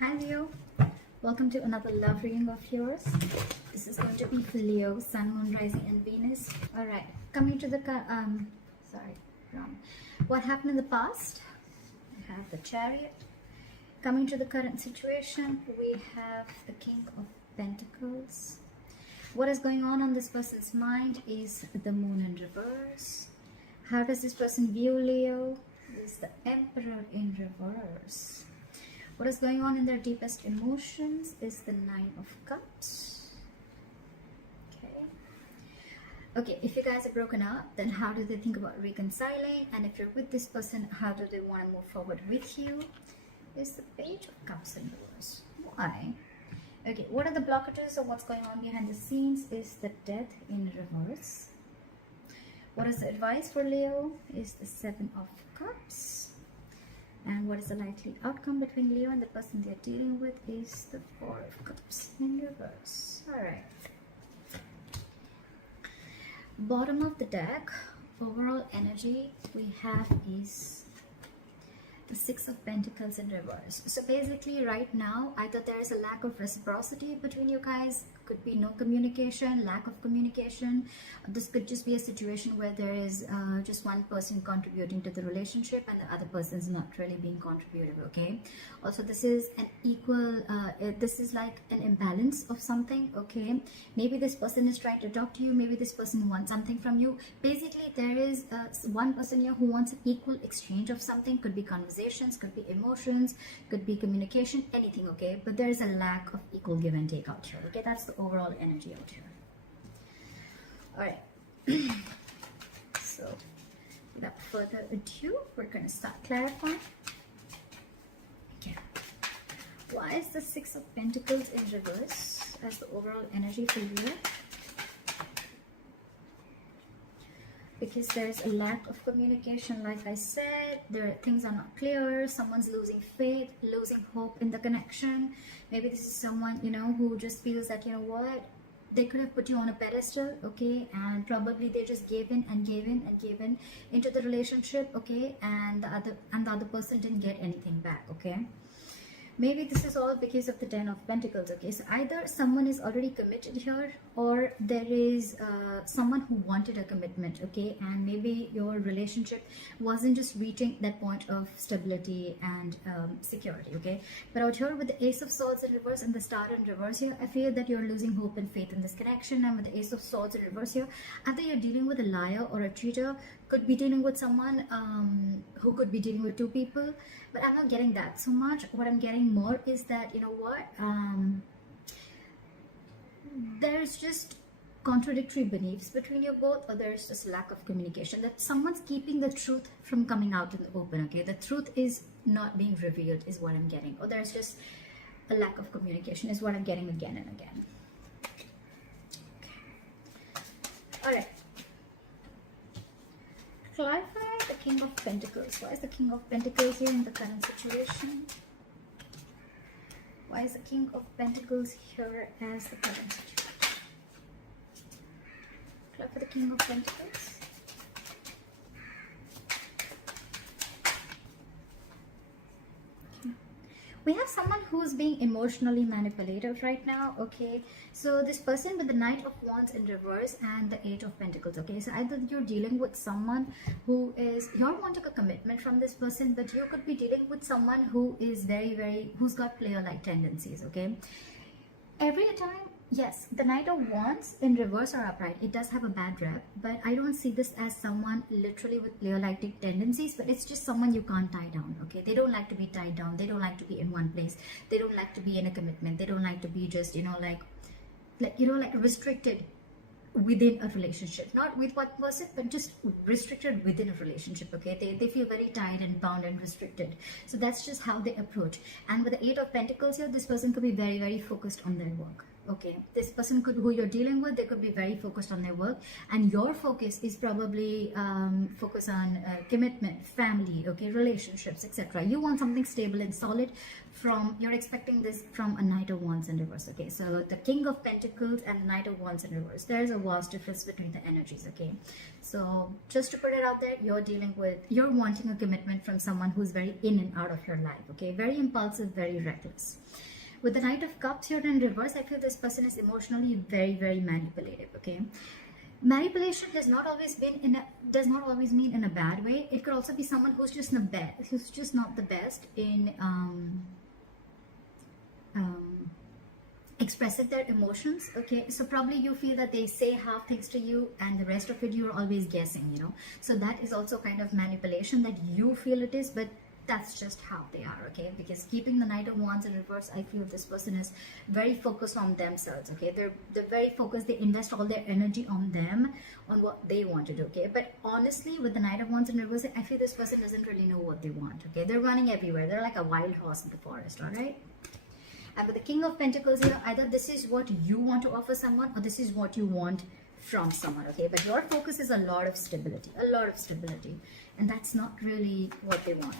Hi Leo, welcome to another love reading of yours. This is going to be for Leo, Sun, Moon, Rising and Venus. Alright, coming to the, what happened in the past? We have the Chariot. Coming to the current situation, we have the King of Pentacles. What is going on this person's mind is the Moon in reverse. How does this person view Leo? Is the Emperor in reverse. What is going on in their deepest emotions is the Nine of Cups. Okay, if you guys are broken up, then how do they think about reconciling? And if you're with this person, how do they want to move forward with you? Is the Page of Cups in reverse. Why? Okay, what are the blockages of what's going on behind the scenes? Is the Death in reverse. What is the advice for Leo? Is the Seven of Cups. And what is the likely outcome between Leo and the person they're dealing with? Is the Four of Cups in reverse. Alright. Bottom of the deck, overall energy we have is the Six of Pentacles in reverse. So basically right now, either there is a lack of reciprocity between you guys, could be no communication, lack of communication. This could just be a situation where there is just one person contributing to the relationship and the other person is not really being contributive, okay? Also, this is an equal, this is like an imbalance of something, okay? Maybe this person is trying to talk to you, maybe this person wants something from you. Basically, there is one person here who wants an equal exchange of something. Could be conversations, could be emotions, could be communication, anything, okay? But there is a lack of equal give and take out here, okay? That's the overall energy out here. All right. So without further ado, we're going to start clarifying. Okay. Why is the Six of Pentacles in reverse as the overall energy for you? Because there's a lack of communication, like I said, things are not clear, someone's losing faith, losing hope in the connection. Maybe this is someone, you know, who just feels that, you know what, they could have put you on a pedestal, okay, and probably they just gave in and gave in and gave in into the relationship, okay, and the other person didn't get anything back, okay. Maybe this is all because of the Ten of Pentacles, okay. So either someone is already committed here, or there is someone who wanted a commitment, okay, and maybe your relationship wasn't just reaching that point of stability and security, okay. But out here with the Ace of Swords in reverse and the Star in reverse here, I feel that you're losing hope and faith in this connection. And with the Ace of Swords in reverse here, either you're dealing with a liar or a cheater, could be dealing with someone who could be dealing with two people, but I'm not getting that so much. What I'm getting more is that, you know what, there's just contradictory beliefs between you both, or there's just lack of communication, that someone's keeping the truth from coming out in the open, okay. The truth is not being revealed is what I'm getting, or there's just a lack of communication is what I'm getting again and again. Okay. All right. Clarify the King of Pentacles. Why is the King of Pentacles here in the current situation? Why is the King of Pentacles here as the current situation? Clarify the King of Pentacles. We have someone who's being emotionally manipulative right now, okay. So this person with the Knight of Wands in reverse and the Eight of Pentacles, okay. So either you're dealing with someone who is, you're wanting a commitment from this person, but you could be dealing with someone who is who's got player-like tendencies, okay. Every time, yes, the Knight of Wands in reverse or upright, it does have a bad rep, but I don't see this as someone literally with player-like tendencies, but it's just someone you can't tie down, okay. They don't like to be tied down, they don't like to be in one place, they don't like to be in a commitment, they don't like to be just, you know, like restricted within a relationship, not with one person, but just restricted within a relationship, okay. They feel very tied and bound and restricted, so that's just how they approach. And with the Eight of Pentacles here, this person could be very focused on their work, okay? This person who you're dealing with, they could be very focused on their work, and your focus is probably focus on commitment, family, okay, relationships, etc. You want something stable and solid from, you're expecting this from a Knight of Wands in reverse, okay? So the King of Pentacles and the Knight of Wands in reverse, there's a vast difference between the energies, okay? So just to put it out there, you're wanting a commitment from someone who's very in and out of your life, okay? Very impulsive, very reckless. With the Knight of Cups here in reverse, I feel this person is emotionally very, very manipulative, okay? Manipulation does not always mean in a bad way. It could also be someone who's just not the best in expressing their emotions, okay? So probably you feel that they say half things to you and the rest of it you're always guessing, you know? So that is also kind of manipulation that you feel it is, but that's just how they are, okay? Because keeping the Knight of Wands in reverse, I feel this person is very focused on themselves, okay? They're very focused. They invest all their energy on them, on what they want to do, okay? But honestly, with the Knight of Wands in reverse, I feel this person doesn't really know what they want, okay? They're running everywhere. They're like a wild horse in the forest, all right? And with the King of Pentacles here, either this is what you want to offer someone, or this is what you want from someone, okay? But your focus is a lot of stability, and that's not really what they want.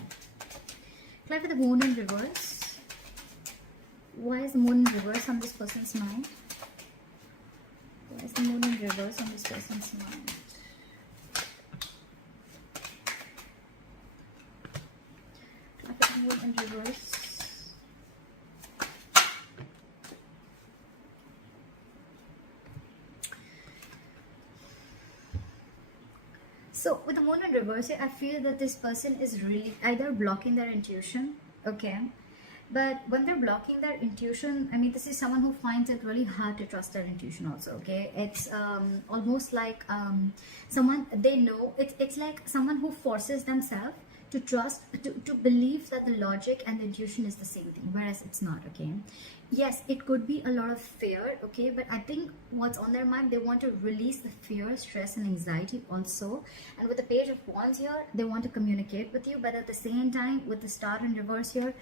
Apply for the Moon in reverse. Why is the Moon in reverse on this person's mind? Why is the Moon in reverse on this person's mind? Apply for the Moon in reverse. So with the Moon in reverse, I feel that this person is really either blocking their intuition, okay? But when they're blocking their intuition, I mean, this is someone who finds it really hard to trust their intuition also, okay? It's almost like someone, they know, it's like someone who forces themselves to trust, to believe that the logic and the intuition is the same thing, whereas it's not, okay? Yes, it could be a lot of fear, okay? But I think what's on their mind, they want to release the fear, stress, and anxiety also. And with the Page of Wands here, they want to communicate with you, but at the same time, with the Star in reverse here,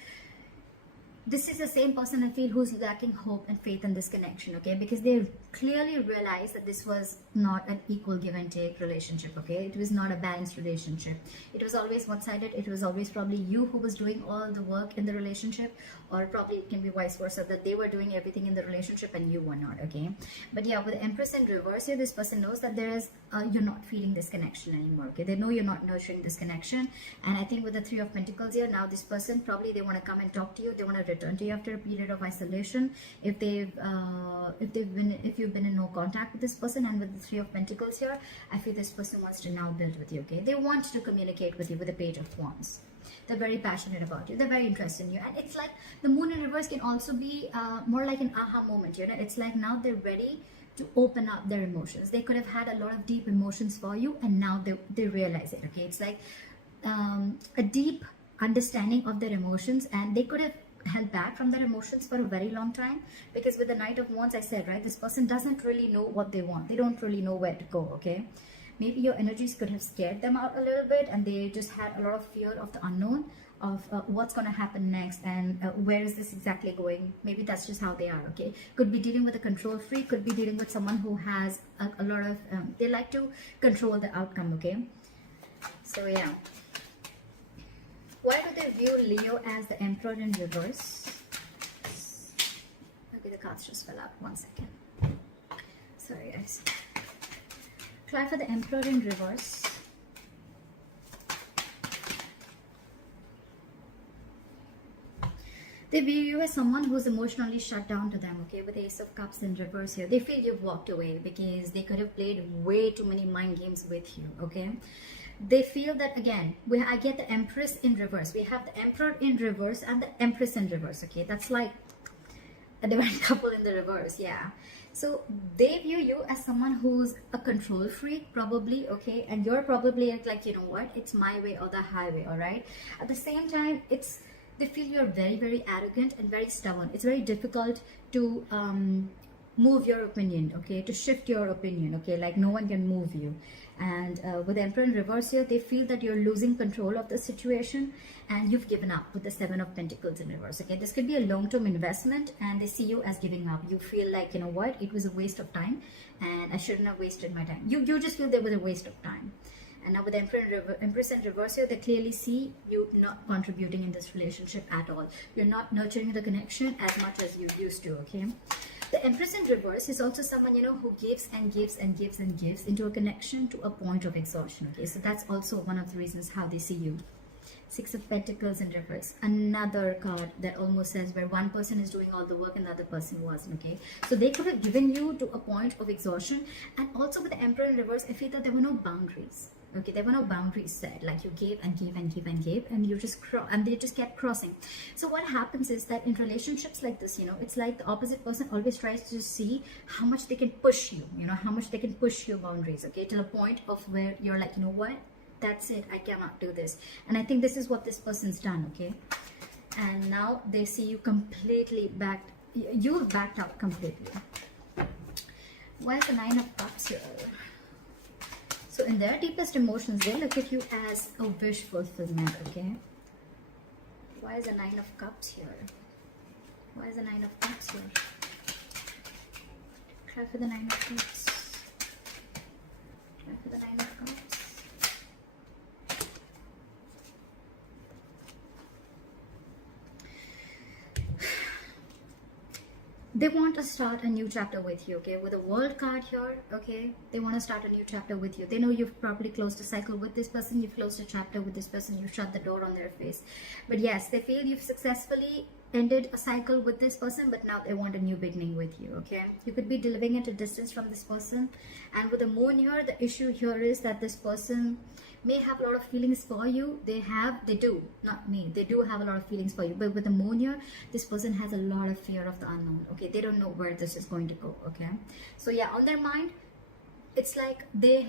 this is the same person I feel who's lacking hope and faith in this connection, okay? Because they clearly realized that this was not an equal give and take relationship, okay? It was not a balanced relationship. It was always one-sided. It was always probably you who was doing all the work in the relationship, or probably it can be vice versa, that they were doing everything in the relationship and you were not, okay? But yeah, with the Empress in reverse here, this person knows that there is, you're not feeling this connection anymore, okay? They know you're not nurturing this connection. And I think with the Three of Pentacles here, now this person, probably they want to come and talk to you. They want to return to you after a period of isolation. If you've been in no contact with this person. And with the Three of Pentacles here, I feel this person wants to now build with you, okay? They want to communicate with you with the Page of Wands. They're very passionate about you. They're very interested in you. And it's like the Moon in reverse can also be more like an aha moment, you know? It's like now they're ready to open up their emotions. They could have had a lot of deep emotions for you, and now they realize it, okay? It's like a deep understanding of their emotions, and they could have held back from their emotions for a very long time, because with the Knight of Wands, I said, right, this person doesn't really know what they want. They don't really know where to go, okay? Maybe your energies could have scared them out a little bit, and they just had a lot of fear of the unknown, of what's going to happen next, and where is this exactly going. Maybe that's just how they are, okay? Could be dealing with a control freak, could be dealing with someone who has a lot of they like to control the outcome, okay? So yeah, why do they view Leo as the Emperor in reverse? Okay, the cards just fell out. 1 second. Sorry guys. Try for the Emperor in reverse. They view you as someone who's emotionally shut down to them, okay? With the Ace of Cups in reverse here, they feel you've walked away because they could have played way too many mind games with you, okay? They feel that, again, I get the Empress in reverse. We have the Emperor in reverse and the Empress in reverse, okay? That's like a divine couple in the reverse, yeah. So they view you as someone who's a control freak, probably, okay? And you're probably like, you know what? It's my way or the highway, all right? At the same time, they feel you're very, very arrogant and very stubborn. It's very difficult to move your opinion, okay, to shift your opinion, okay, like no one can move you. And with the Emperor in reverse here, they feel that you're losing control of the situation and you've given up with the Seven of Pentacles in reverse, okay. This could be a long-term investment and they see you as giving up. You feel like, you know what, it was a waste of time and I shouldn't have wasted my time. You just feel there was a waste of time. And now with the Empress in reverse here, they clearly see you not contributing in this relationship at all. You're not nurturing the connection as much as you used to, okay. The Empress in reverse is also someone, you know, who gives and gives and gives and gives into a connection to a point of exhaustion, okay. So that's also one of the reasons how they see you. Six of Pentacles in reverse, another card that almost says where one person is doing all the work and the other person wasn't, okay. So they could have given you to a point of exhaustion. And also with the Emperor in reverse, I feel that there were no boundaries, okay. There were no boundaries set, like you gave and gave and gave and gave and you just and they just kept crossing. So what happens is that in relationships like this, you know, it's like the opposite person always tries to see how much they can push you, you know, how much they can push your boundaries, okay, to the point of where you're like, you know what, that's it, I cannot do this. And I think this is what this person's done, okay. And now they see you completely backed, you've backed out completely. Why is the Nine of Cups here? So in their deepest emotions, they look at you as a wish fulfillment, okay. Why is the Nine of Cups here? Why is the Nine of Cups here? Try for the Nine of Cups. Try for the Nine of Cups. They want to start a new chapter with you, okay. With a World card here, okay, they want to start a new chapter with you. They know you've probably closed a cycle with this person, you've closed a chapter with this person, you've shut the door on their face. But yes, they feel you've successfully ended a cycle with this person, but now they want a new beginning with you, okay. You could be living at a distance from this person. And with the Moon here, the issue here is that this person may have a lot of feelings for you. They do, not me, they do have a lot of feelings for you. But with the Moon here, this person has a lot of fear of the unknown, okay. They don't know where this is going to go, okay. So yeah, on their mind, it's like they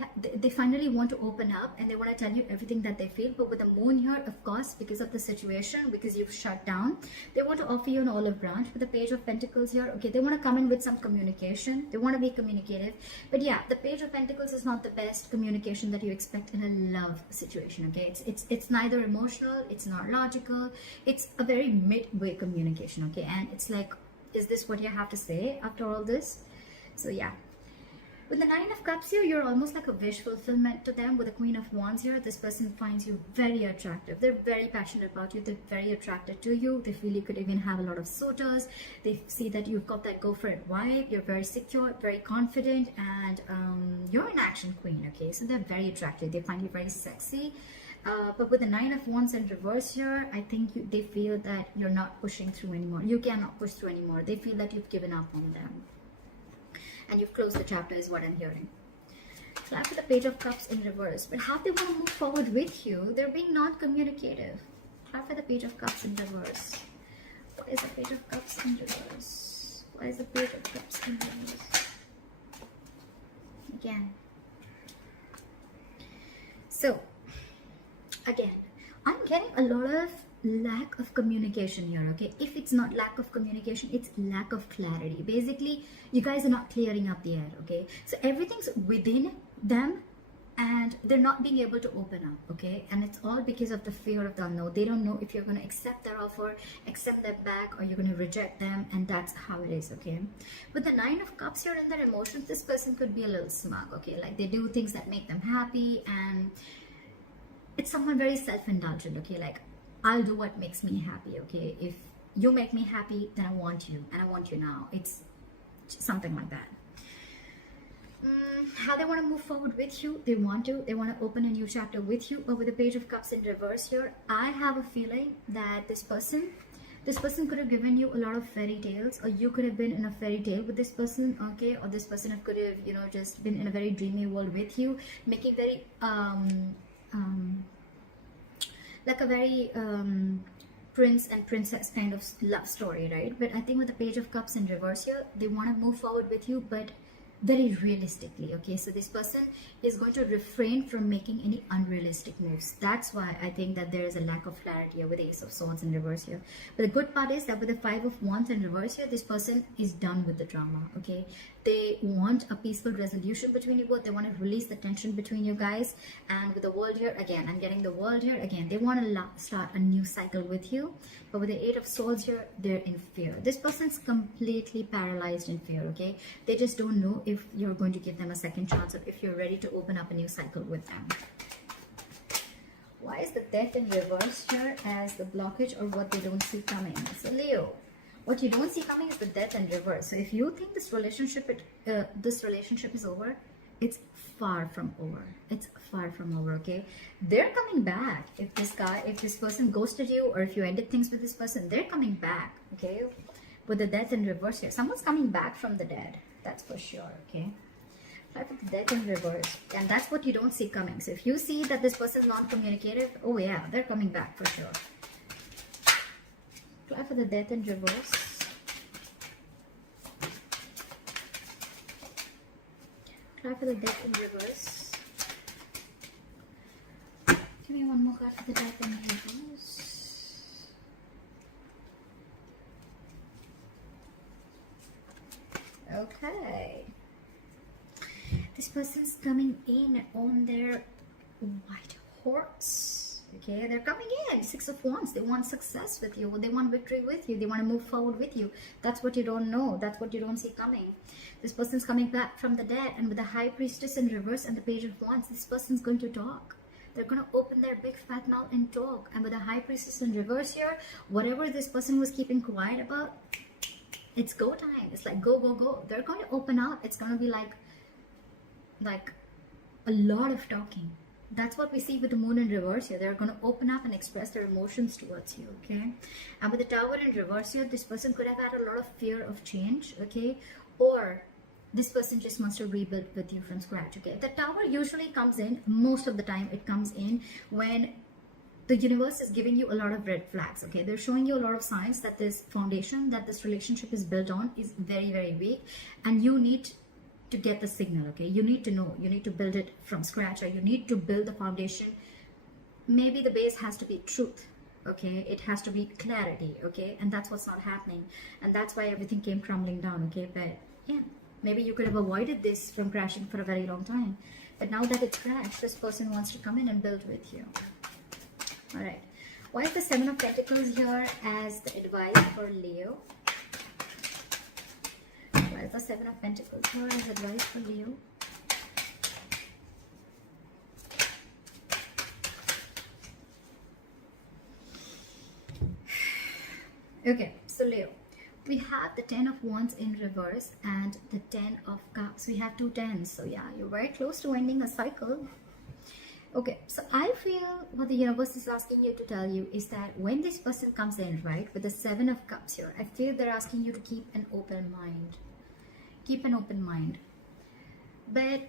finally want to open up and they want to tell you everything that they feel. But with the Moon here, of course, because of the situation, because you've shut down, they want to offer you an olive branch. With the Page of Pentacles here, okay, they want to come in with some communication. They want to be communicative. But yeah, the Page of Pentacles is not the best communication that you expect in a love situation, okay. It's neither emotional, it's not logical, it's a very midway communication, okay. And it's like, is this what you have to say after all this? So yeah. With the Nine of Cups here, you're almost like a wish fulfillment to them. With the Queen of Wands here, this person finds you very attractive. They're very passionate about you. They're very attracted to you. They feel you could even have a lot of suitors. They see that you've got that go for it vibe. You're very secure, very confident, and you're an action queen, okay? So they're very attractive. They find you very sexy. But with the Nine of Wands in reverse here, I think they feel that you're not pushing through anymore. You cannot push through anymore. They feel that you've given up on them. And you've closed the chapter is what I'm hearing. So after the Page of Cups in reverse, but how they want to move forward with you, they're being not communicative. After the Page of Cups in reverse. What is the Page of Cups in reverse? Why is the Page of Cups in reverse? Again. So, again, I'm getting a lot of lack of communication here, okay. If it's not lack of communication, it's lack of clarity. Basically, you guys are not clearing up the air, okay. So everything's within them and they're not being able to open up, okay. And it's all because of the fear of the unknown. They don't know if you're going to accept their offer, accept them back, or you're going to reject them, and that's how it is, okay. With the Nine of Cups here in their emotions, this person could be a little smug, okay. Like they do things that make them happy, and it's someone very self-indulgent, okay. Like, I'll do what makes me happy, okay. If you make me happy, then I want you, and I want you now. It's something like that. How they want to move forward with you, they want to open a new chapter with you. But with the Page of Cups in reverse here, I have a feeling that this person could have given you a lot of fairy tales, or you could have been in a fairy tale with this person, okay. Or this person could have, you know, just been in a very dreamy world with you, making very like a very prince and princess kind of love story, right? But I think with the Page of Cups in reverse here, they want to move forward with you, but very realistically. Okay, so this person is going to refrain from making any unrealistic moves. That's why I think that there is a lack of clarity here with the Ace of Swords in reverse here. But the good part is that with the Five of Wands in reverse here, this person is done with the drama. Okay, they want a peaceful resolution between you both. They want to release the tension between you guys. And with the World here, again, I'm getting the World here again. They want to start a new cycle with you. But with the Eight of Swords here, they're in fear. This person's completely paralyzed in fear. Okay, they just don't know if you're going to give them a second chance or if you're ready to open up a new cycle with them. Why is the Death in reverse here as the blockage or what they don't see coming? So Leo, what you don't see coming is the Death in reverse. So if you think this relationship is over, it's far from over. It's far from over. Okay, they're coming back. If this person ghosted you, or if you ended things with this person, they're coming back. Okay, with the Death in reverse here, someone's coming back from the dead. That's for sure. Okay, try for the Death in reverse, and that's what you don't see coming. So if you see that this person is non-communicative, oh yeah, they're coming back for sure. Try for the Death in reverse. Try for the Death in reverse. Give me one more card for the Death in reverse. Okay. This person's coming in on their white horse. Okay, they're coming in. Six of Wands. They want success with you. They want victory with you. They want to move forward with you. That's what you don't know. That's what you don't see coming. This person's coming back from the dead, and with the High Priestess in reverse and the Page of Wands, this person's going to talk. They're going to open their big fat mouth and talk. And with the High Priestess in reverse here, whatever this person was keeping quiet about, it's go time. It's like go, go, go. They're going to open out. It's going to be like a lot of talking. That's what we see with the Moon in reverse here. They're going to open up and express their emotions towards you. Okay, and with the Tower in reverse here, this person could have had a lot of fear of change. Okay, or this person just wants to rebuild with you from scratch. Okay, the Tower usually comes in, most of the time it comes in when the universe is giving you a lot of red flags. Okay, they're showing you a lot of signs that this foundation that this relationship is built on is very, very weak, and you need to get the signal. Okay, you need to know, you need to build it from scratch, or you need to build the foundation. Maybe the base has to be truth. Okay, it has to be clarity. Okay, and that's what's not happening, and that's why everything came crumbling down. Okay, but yeah, maybe you could have avoided this from crashing for a very long time, but now that it's crashed, this person wants to come in and build with you. All right, why is the Seven of Pentacles here as the advice for Leo? Why is the Seven of Pentacles here as advice for Leo? Okay, so Leo, we have the Ten of Wands in reverse and the Ten of Cups. We have two tens. So yeah, you're very close to ending a cycle. Okay, so I feel what the universe is asking you to tell you is that when this person comes in, right, with the Seven of Cups here, I feel they're asking you to keep an open mind. Keep an open mind. But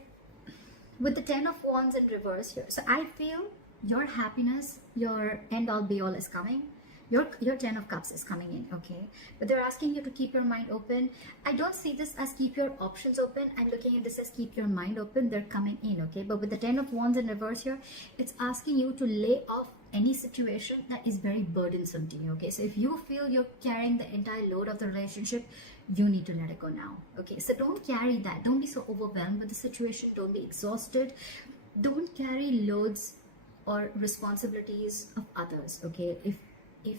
with the Ten of Wands in reverse here, so I feel your happiness, your end all be all is coming. Your Ten of Cups is coming in, okay? But they're asking you to keep your mind open. I don't see this as keep your options open. I'm looking at this as keep your mind open. They're coming in, okay? But with the Ten of Wands in reverse here, it's asking you to lay off any situation that is very burdensome to you, okay? So if you feel you're carrying the entire load of the relationship, you need to let it go now, okay? So don't carry that. Don't be so overwhelmed with the situation. Don't be exhausted. Don't carry loads or responsibilities of others, okay? If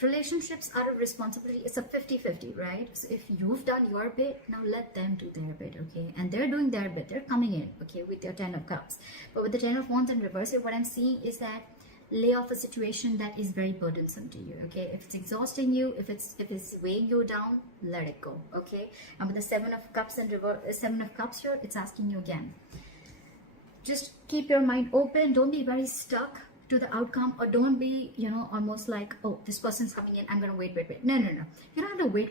relationships are a responsibility, it's a 50-50, right? So if you've done your bit, now let them do their bit, okay? And they're doing their bit. They're coming in, okay, with your Ten of Cups. But with the Ten of Wands in reverse, what I'm seeing is that lay off a situation that is very burdensome to you, okay? If it's exhausting you, if it's weighing you down, let it go, okay? And with the Seven of Cups and Seven of Cups here, it's asking you again, just keep your mind open. Don't be very stuck to the outcome, or don't be, you know, almost like, oh, this person's coming in, I'm gonna wait. No. You don't have to wait.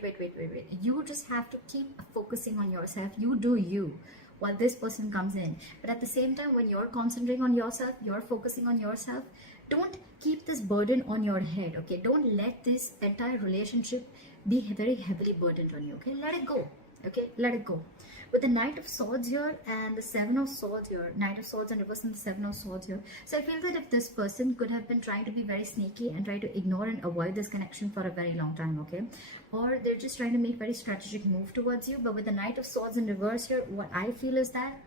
You just have to keep focusing on yourself. You do you while this person comes in. But at the same time, when you're concentrating on yourself, you're focusing on yourself, don't keep this burden on your head, okay? Don't let this entire relationship be very heavily burdened on you, okay? Let it go. Okay, let it go. With the Knight of Swords here and the Seven of Swords here, Knight of Swords and reverse and the Seven of Swords here. So I feel that if this person could have been trying to be very sneaky and try to ignore and avoid this connection for a very long time, okay? Or they're just trying to make very strategic move towards you. But with the Knight of Swords in reverse here, what I feel is that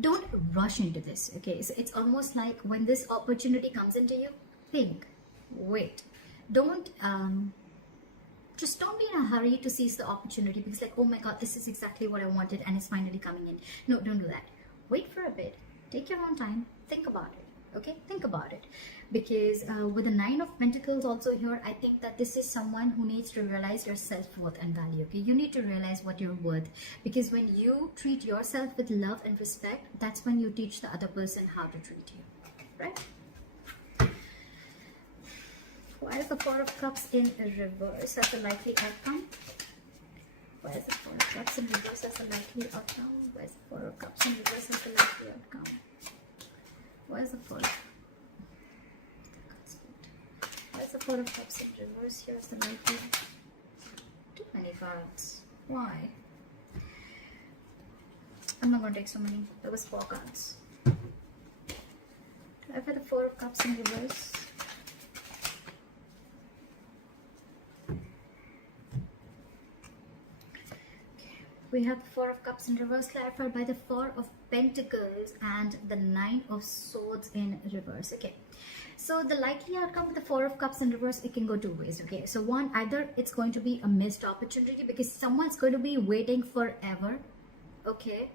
don't rush into this, okay? So it's almost like when this opportunity comes into you, think, wait. Just don't be in a hurry to seize the opportunity because like, oh my god, this is exactly what I wanted and it's finally coming in. No, don't do that. Wait for a bit. Take your own time. Think about it. Okay? Think about it. Because with the Nine of Pentacles also here, I think that this is someone who needs to realize your self-worth and value. Okay? You need to realize what you're worth. Because when you treat yourself with love and respect, that's when you teach the other person how to treat you. Right? Why is the Four of Cups in reverse as a likely outcome? Why is the Four of Cups in reverse as a likely outcome? Why is the Four of Cups in reverse as a likely outcome? Why is the Four of Why is the Four of Cups in reverse here as the likely? Too many cards. Why? I'm not going to take so many. There was 4 cards. I've had the Four of Cups in reverse. We have the Four of Cups in reverse clarified by the Four of Pentacles and the Nine of Swords in reverse. Okay, so the likely outcome with the Four of Cups in reverse, it can go 2 ways. Okay, so one, either it's going to be a missed opportunity because someone's going to be waiting forever, okay,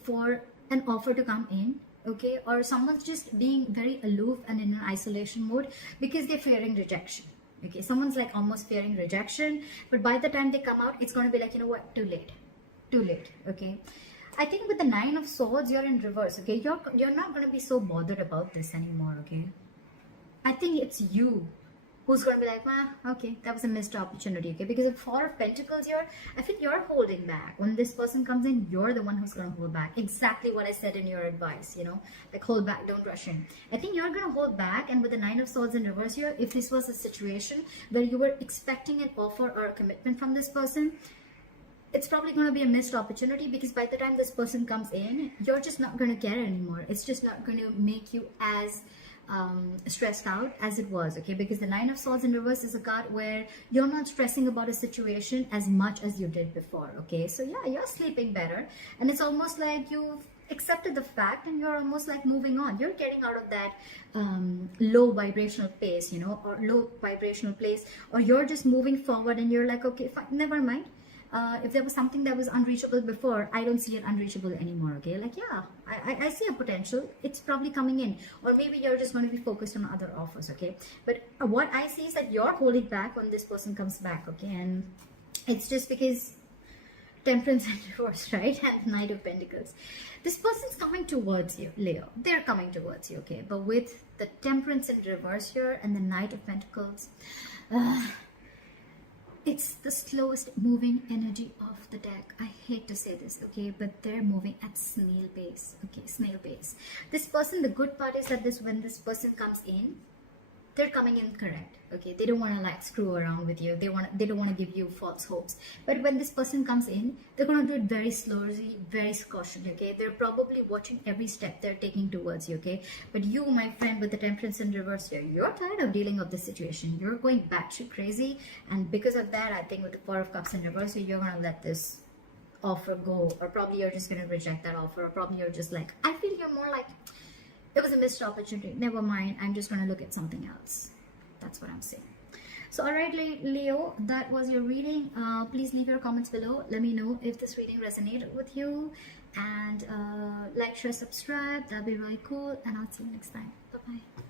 for an offer to come in, okay, or someone's just being very aloof and in an isolation mode because they're fearing rejection. Okay, someone's like almost fearing rejection, but by the time they come out, it's going to be like, you know what, too late. Too late. Okay, I think with the Nine of Swords you're in reverse. Okay, you're not going to be so bothered about this anymore. Okay, I think it's you who's going to be like, okay, that was a missed opportunity. Okay, because the Four of Pentacles here, I think you're holding back. When this person comes in, you're the one who's going to hold back. Exactly what I said in your advice, you know, like hold back, don't rush in. I think you're going to hold back. And with the Nine of Swords in reverse here, if this was a situation where you were expecting an offer or a commitment from this person, it's probably going to be a missed opportunity because by the time this person comes in, you're just not going to care anymore. It's just not going to make you as stressed out as it was, okay? Because the Nine of Swords in reverse is a card where you're not stressing about a situation as much as you did before, okay? So yeah, you're sleeping better and it's almost like you've accepted the fact and you're almost like moving on. You're getting out of that low vibrational pace, you know, or low vibrational place, or you're just moving forward and you're like, okay, fine, never mind. If there was something that was unreachable before, I don't see it unreachable anymore. Okay, like yeah, I see a potential. It's probably coming in, or maybe you're just going to be focused on other offers. Okay, but what I see is that you're holding back when this person comes back. Okay, and it's just because Temperance and reverse, right? And Knight of Pentacles. This person's coming towards you, Leo. They're coming towards you. Okay, but with the Temperance in reverse here and the Knight of Pentacles. It's the slowest moving energy of the deck. I hate to say this, okay, but they're moving at snail pace. Okay, snail pace. This person, the good part is that when this person comes in, they're coming in correct. Okay, they don't want to like screw around with you. They don't want to give you false hopes. But when this person comes in, they're going to do it very slowly, very cautiously. Okay, they're probably watching every step they're taking towards you. Okay, but you, my friend, with the Temperance in reverse here, you're tired of dealing with this situation. You're going batshit crazy, and because of that, I think with the Four of Cups in reverse here, you're going to let this offer go, or probably you're just going to reject that offer, or probably you're just like, I feel you're more like, it was a missed opportunity, never mind, I'm just going to look at something else. That's what I'm saying. So alright, Leo, that was your reading. Please leave your comments below. Let me know if this reading resonated with you, and like, share, subscribe. That'd be really cool, and I'll see you next time. Bye bye.